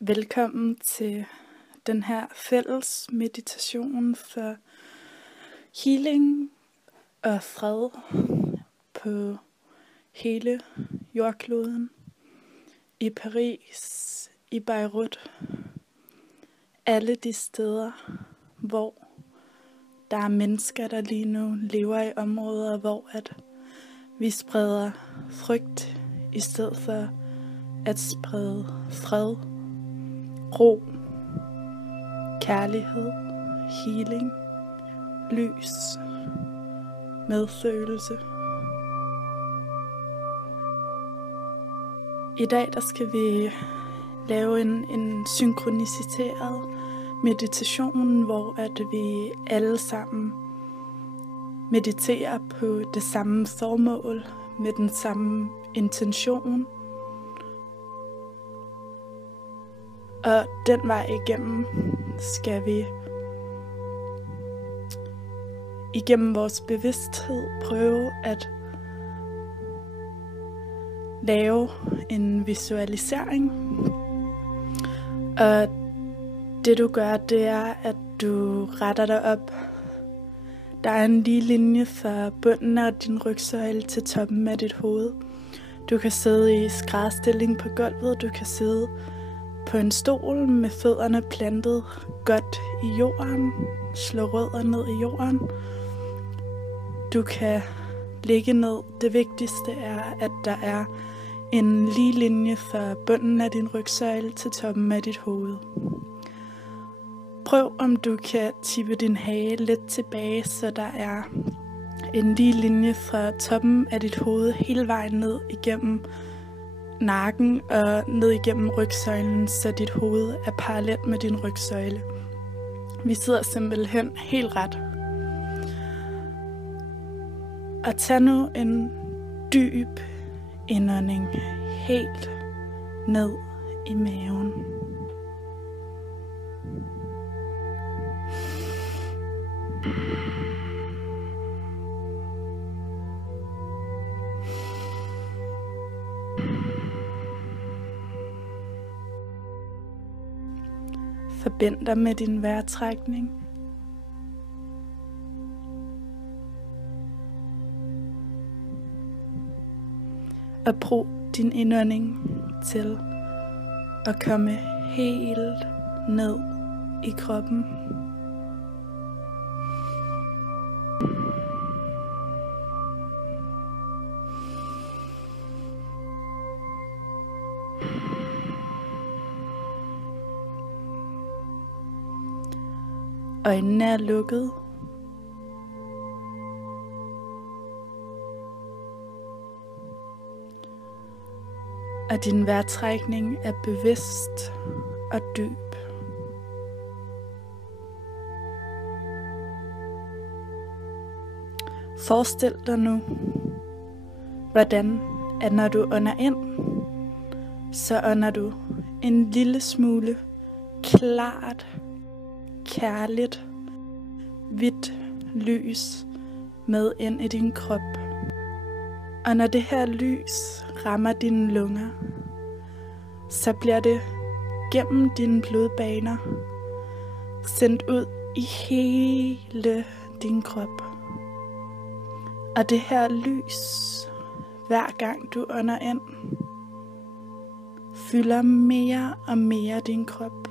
Velkommen til den her fælles meditation for healing og fred på hele jordkloden, i Paris, i Beirut, alle de steder, hvor der er mennesker, der lige nu lever i områder, hvor at vi spreder frygt i stedet for at sprede fred, ro, kærlighed, healing, lys, medfølelse. I dag der skal vi lave en synkroniseret meditation, hvor at vi alle sammen mediterer på det samme formål med den samme intention. Og den vej igennem skal vi igennem vores bevidsthed prøve at lave en visualisering. Og det du gør, det er, at du retter dig op. Der er en lige linje fra bunden af din rygsøjle til toppen af dit hoved. Du kan sidde i skrædstilling på gulvet. Du kan sidde på en stol med fødderne plantet godt i jorden. Slå rødder ned i jorden. Du kan ligge ned. Det vigtigste er, at der er en lige linje fra bunden af din rygsøjle til toppen af dit hoved. Prøv om du kan tippe din hage lidt tilbage, så der er en lige linje fra toppen af dit hoved hele vejen ned igennem nakken og ned igennem rygsøjlen, så dit hoved er parallelt med din rygsøjle. Vi sidder simpelthen helt ret. Og tag nu en dyb indånding helt ned i maven. Forbind dig med din vejrtrækning. Og brug din indånding til at komme helt ned i kroppen. Øjnene er lukket. Og din vejrtrækning er bevidst og dyb. Forestil dig nu, hvordan at når du ånder ind, så ånder du en lille smule klart, kærligt, hvidt lys med ind i din krop. Og når det her lys rammer dine lunger, så bliver det gennem dine blodbaner sendt ud i hele din krop. Og det her lys, hver gang du ånder ind, fylder mere og mere din krop.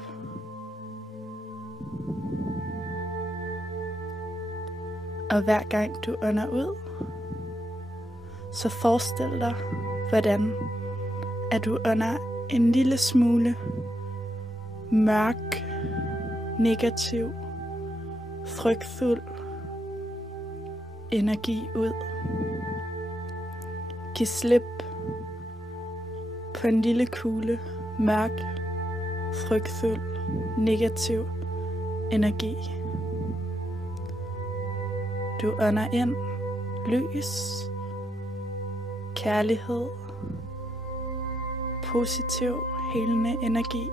Og hver gang du ånder ud, så forestil dig, hvordan at du ånder en lille smule mørk, negativ, frygtfuld energi ud. Giv slip på en lille kugle mørk, frygtfuld, negativ energi. Du ånder ind lys, kærlighed, positiv, helende energi,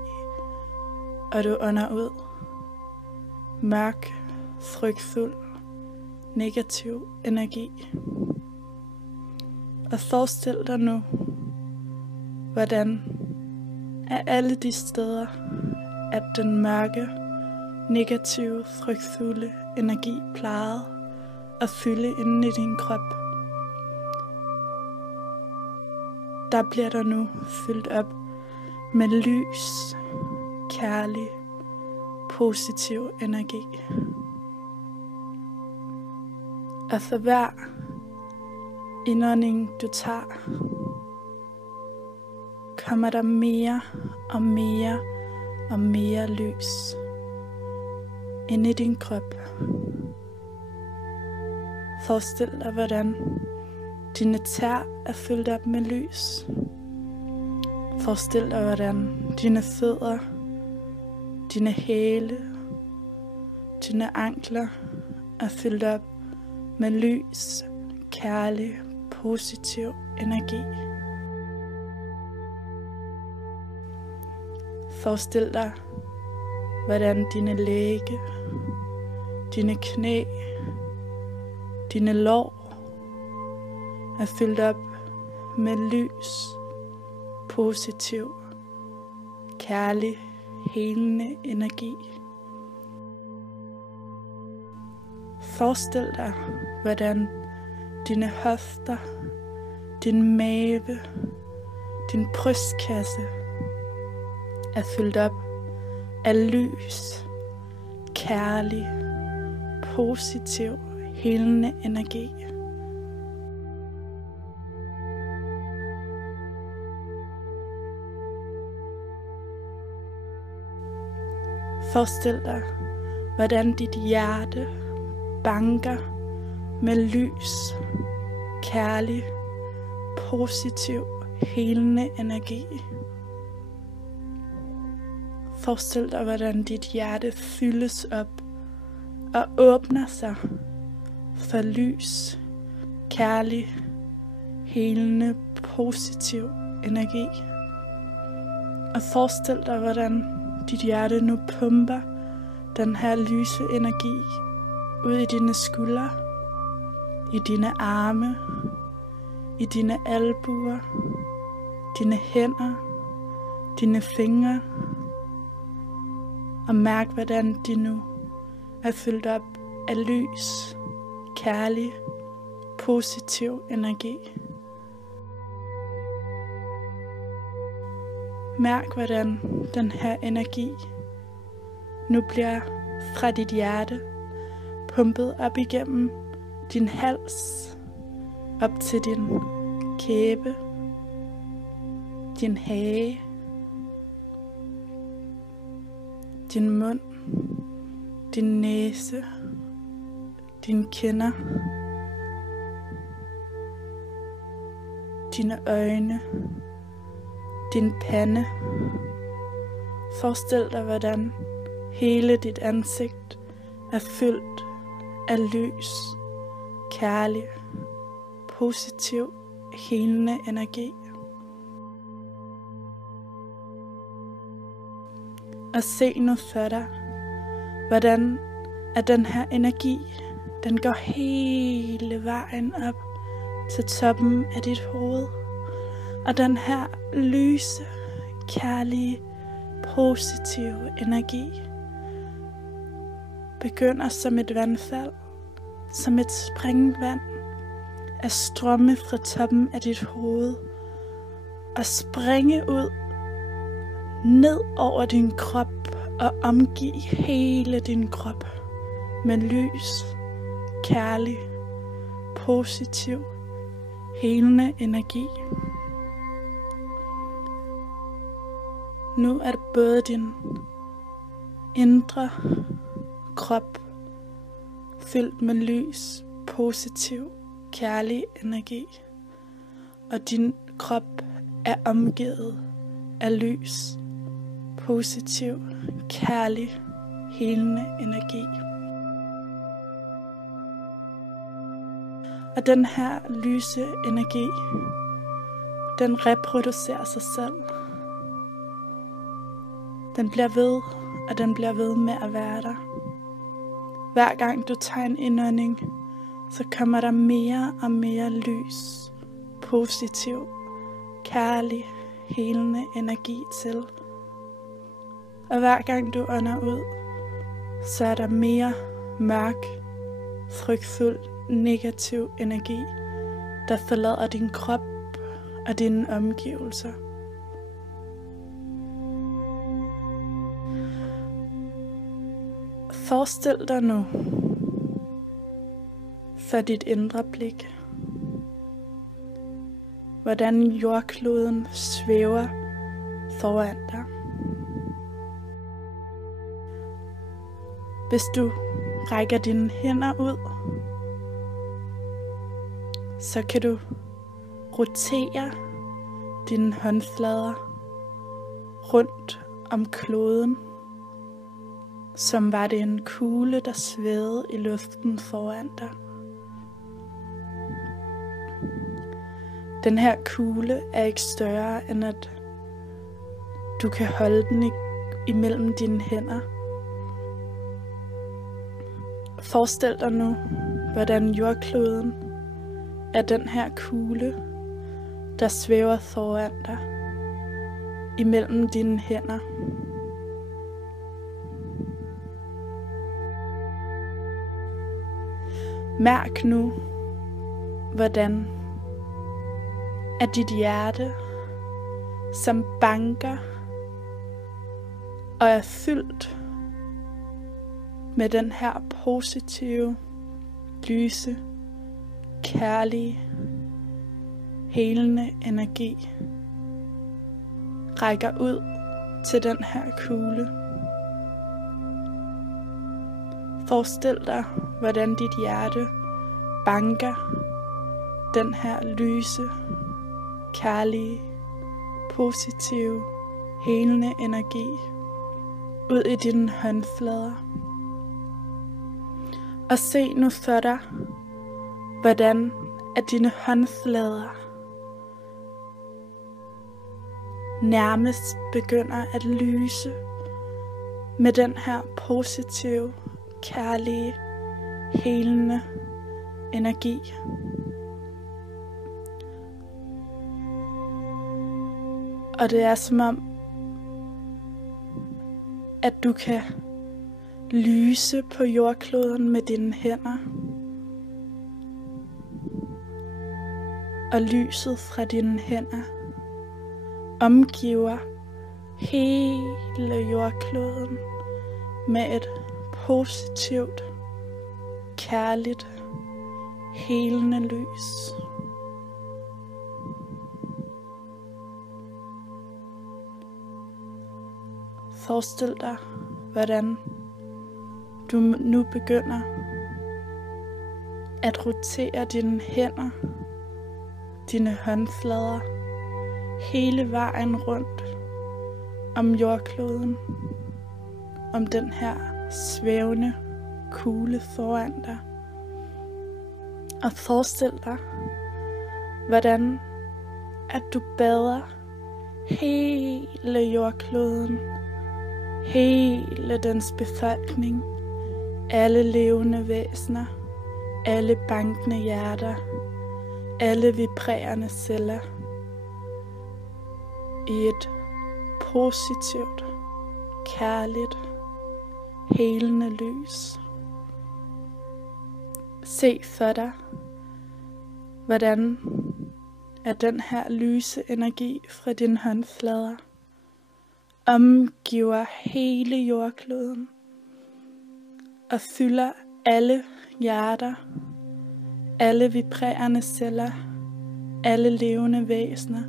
og du ånder ud mørk, frygtfuld, negativ energi. Og forestil dig nu, hvordan af alle de steder, at den mørke, negative, frygtfulde energi plejede at fylde inde i din krop. Der bliver der nu fyldt op med lys, kærlig, positiv energi. Og for hver indånding du tager, kommer der mere og mere og mere lys ind i din krop. Forestil dig, hvordan dine tæer er fyldt op med lys. Forestil dig, hvordan dine fødder, dine hæle, dine ankler er fyldt op med lys, kærlig, positiv energi. Forestil dig, hvordan dine lægge, dine knæ, dine lår er fyldt op med lys, positiv, kærlig, helende energi. Forestil dig, hvordan dine hofter, din mave, din brystkasse er fyldt op af lys, kærlig, positiv, helende energi. Forestil dig, hvordan dit hjerte banker med lys, kærlig, positiv, helende energi. Forestil dig, hvordan dit hjerte fyldes op og åbner sig for lys, kærlig, helende, positiv energi. Og forestil dig, hvordan dit hjerte nu pumper den her lyse energi ud i dine skuldre, i dine arme, i dine albuer, dine hænder, dine fingre. Og mærk, hvordan de nu er fyldt op af lys, kærlig, positiv energi. Mærk, hvordan den her energi nu bliver fra dit hjerte pumpet op igennem din hals, op til din kæbe, din hage, din mund, din næse, dine kinder, dine øjne, din pande. Forestil dig, hvordan hele dit ansigt er fyldt af lys, kærlig, positiv, helende energi. Og se nu for dig, hvordan at den her energi, den går hele vejen op til toppen af dit hoved. Og den her lyse, kærlige, positive energi begynder som et vandfald, som et springvand, at strømme fra toppen af dit hoved og springe ud ned over din krop og omgive hele din krop med lys, kærlig, positiv, helende energi. Nu er det både din indre krop fyldt med lys, positiv, kærlig energi, og din krop er omgivet af lys, positiv, kærlig, helende energi. Og den her lyse energi, den reproducerer sig selv. Den bliver ved, og den bliver ved med at være der. Hver gang du tager en indånding, så kommer der mere og mere lys, positiv, kærlig, helende energi til Og hver gang du ånder ud, så er der mere mørk, frygtfuld, negativ energi, der forlader din krop og dine omgivelser. Forestil dig nu for dit indre blik, hvordan jordkloden svæver foran dig. Hvis du rækker dine hænder ud, så kan du rotere dine håndflader rundt om kloden, som var det en kugle, der svævede i luften foran dig. Den her kugle er ikke større, end at du kan holde den imellem dine hænder. Forestil dig nu, hvordan jordkloden er den her kugle, der svæver foran dig, imellem dine hænder. Mærk nu, hvordan at dit hjerte, som banker og er fyldt med den her positive, lyse, kærlige, helende energi, rækker ud til den her kugle. Forestil dig, hvordan dit hjerte banker den her lyse, kærlige, positive, helende energi ud i dine håndflader. Og se nu for dig, hvordan at dine håndflader nærmest begynder at lyse med den her positive, kærlige, helende energi. Og det er som om, at du kan lyse på jordkloden med dine hænder. Og lyset fra dine hænder omgiver hele jordkloden med et positivt, kærligt, helende lys. Forestil dig, hvordan du nu begynder at rotere dine hænder, dine håndflader, hele vejen rundt om jordkloden, om den her svævende kugle foran dig. Og forestil dig, hvordan at du bader hele jordkloden, hele dens befolkning, alle levende væsener, alle bankende hjerter, alle vibrerende celler i et positivt, kærligt, helende lys. Se for dig, hvordan at den her lyse energi fra dine håndflader omgiver hele jordkloden og fylder alle hjerter, alle vibrerende celler, alle levende væsener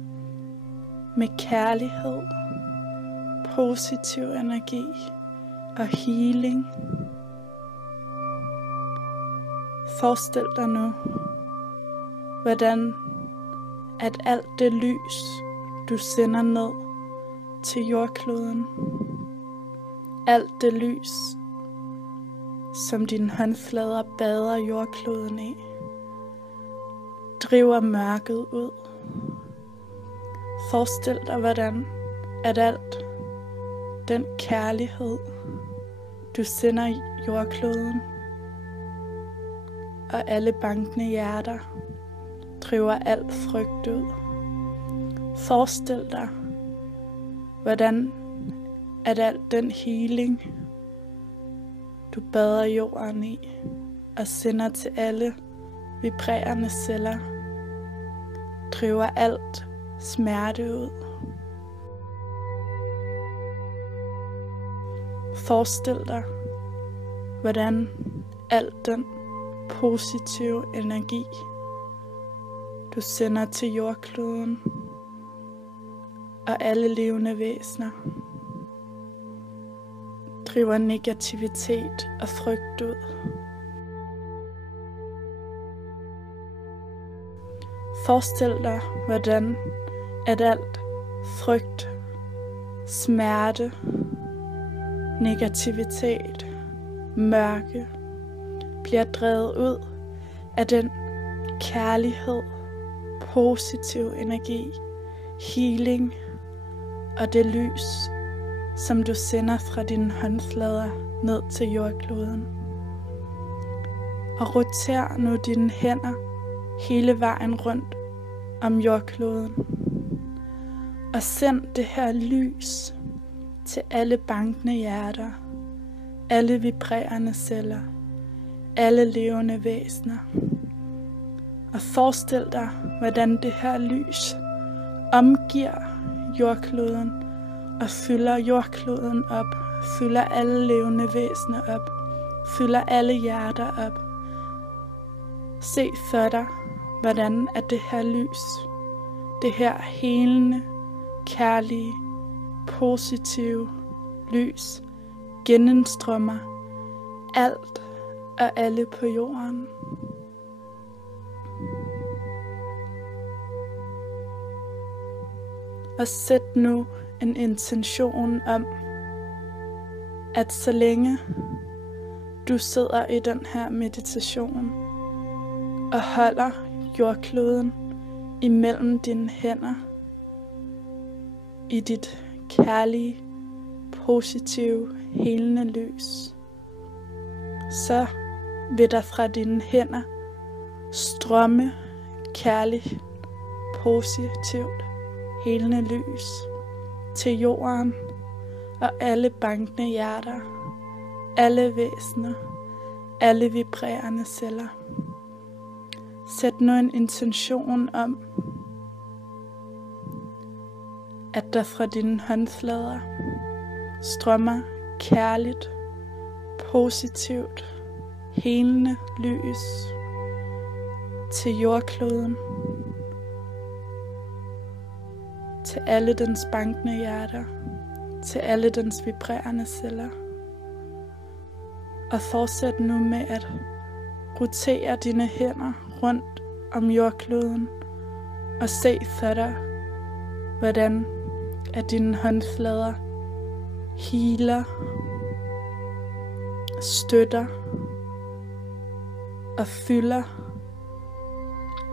med kærlighed, positiv energi og healing. Forestil dig nu, hvordan at alt det lys, du sender ned til jordkloden, alt det lys, som dine håndflader bader jordkloden i, driver mørket ud. Forestil dig, hvordan at alt den kærlighed, du sender i jordkloden, og alle bankende hjerter, driver alt frygt ud. Forestil dig, hvordan at al den healing, du bader jorden i og sender til alle vibrerende celler, driver alt smerte ud. Forestil dig, hvordan al den positive energi, du sender til jordkloden og alle levende væsener, driver negativitet og frygt ud. Forestil dig, hvordan at alt frygt, smerte, negativitet, mørke bliver drevet ud af den kærlighed, positiv energi, healing og det lys, som du sender fra dine håndflader ned til jordkloden. Og roter nu dine hænder hele vejen rundt om jordkloden. Og send det her lys til alle bankende hjerter, alle vibrerende celler, alle levende væsener. Og forestil dig, hvordan det her lys omgiver jordkloden og fylder jordkloden op, fylder alle levende væsener op, fylder alle hjerter op. Se for dig, hvordan at det her lys, det her helende, kærlige, positive lys gennemstrømmer alt og alle på jorden. Og sæt nu en intention om, at så længe du sidder i den her meditation og holder jordkloden imellem dine hænder i dit kærlige, positive, helende lys, så vil der fra dine hænder strømme kærligt, positivt, helende lys til jorden og alle bankende hjerter, alle væsener, alle vibrerende celler. Sæt nu en intention om, at der fra dine håndflader strømmer kærligt, positivt, helende lys til jordkloden, til alle dens bankende hjerter, til alle dens vibrerende celler. Og fortsæt nu med at rotere dine hænder rundt om jordkloden og se for dig, hvordan at dine håndflader healer, støtter og fylder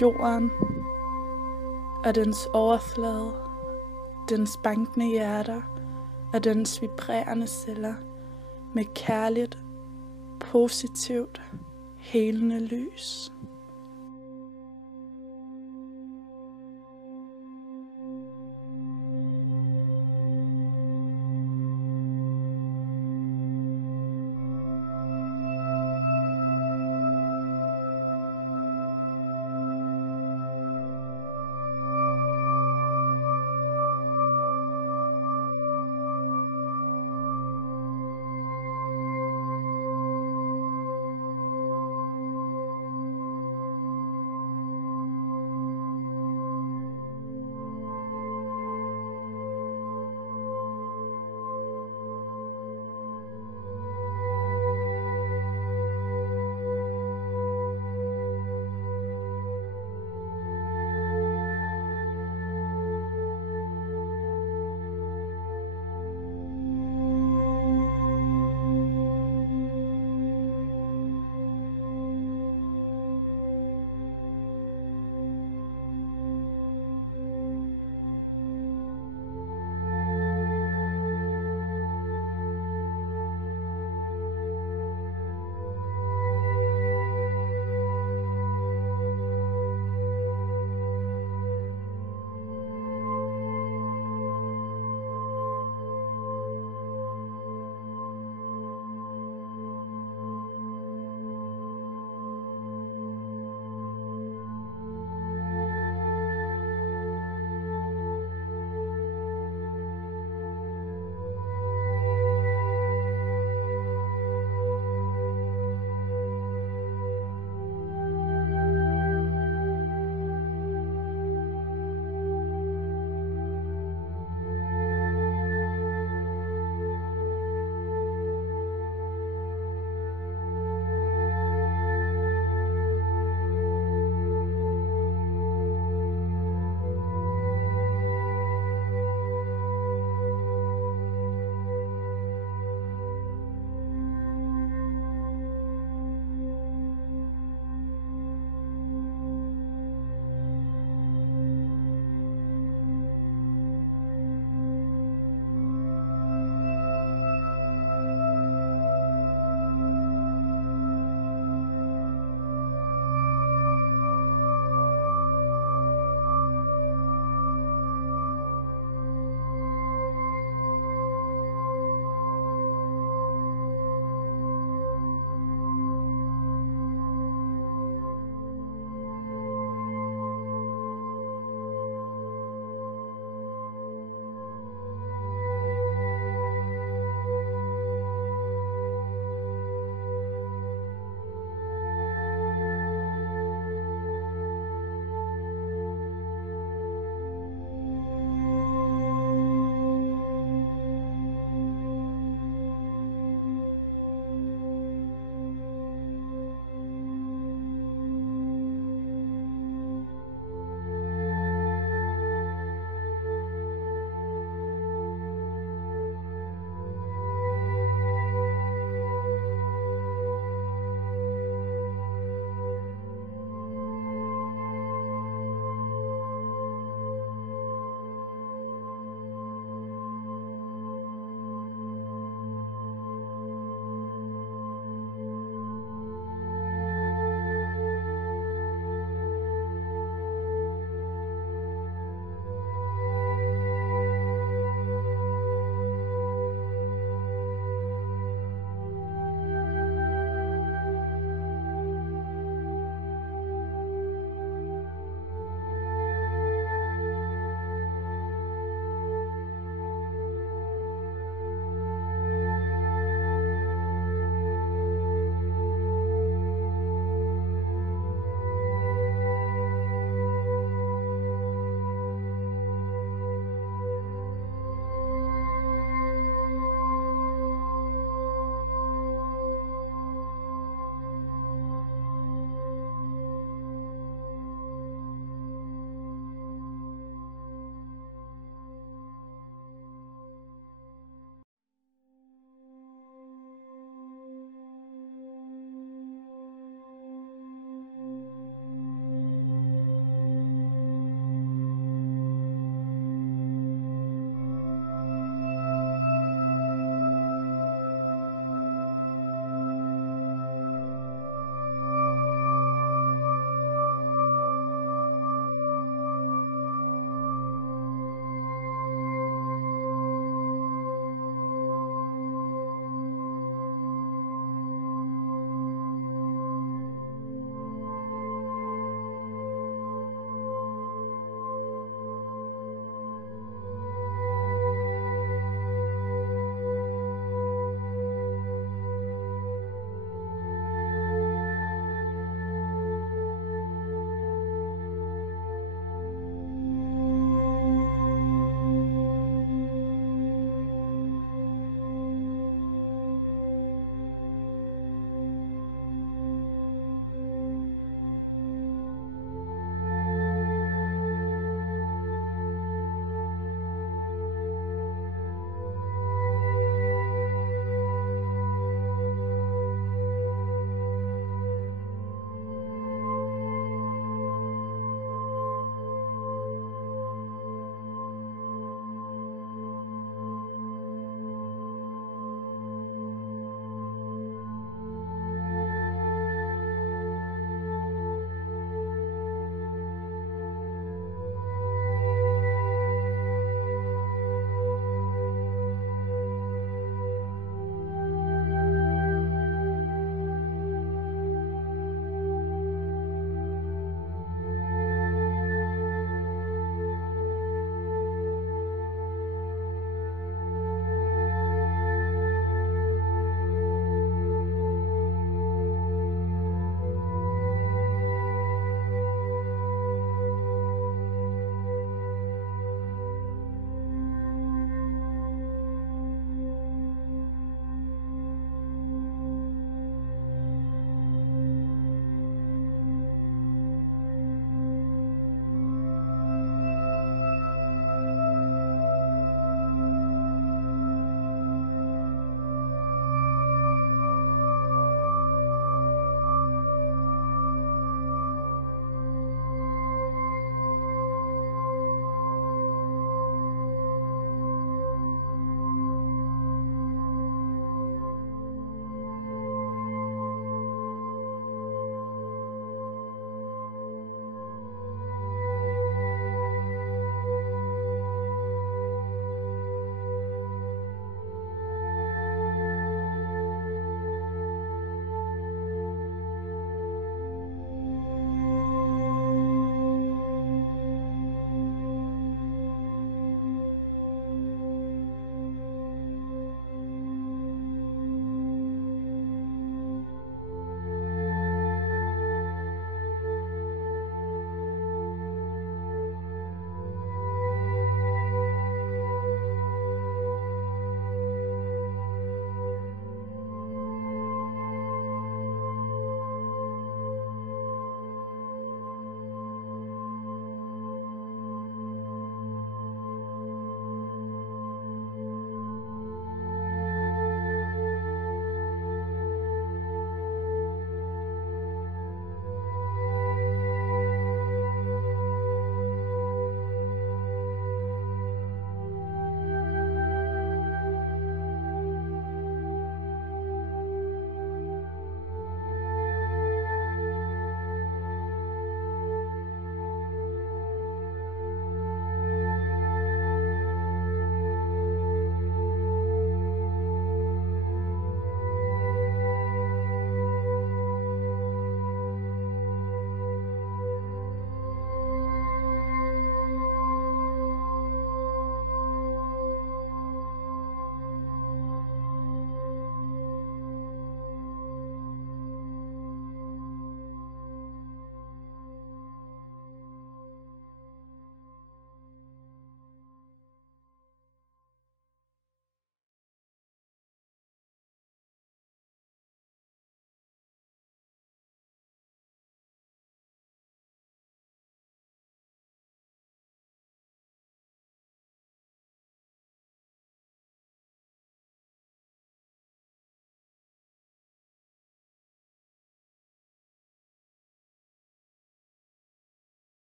jorden og dens overflade, dens bankende hjerter og dens vibrerende celler med kærligt, positivt, helende lys.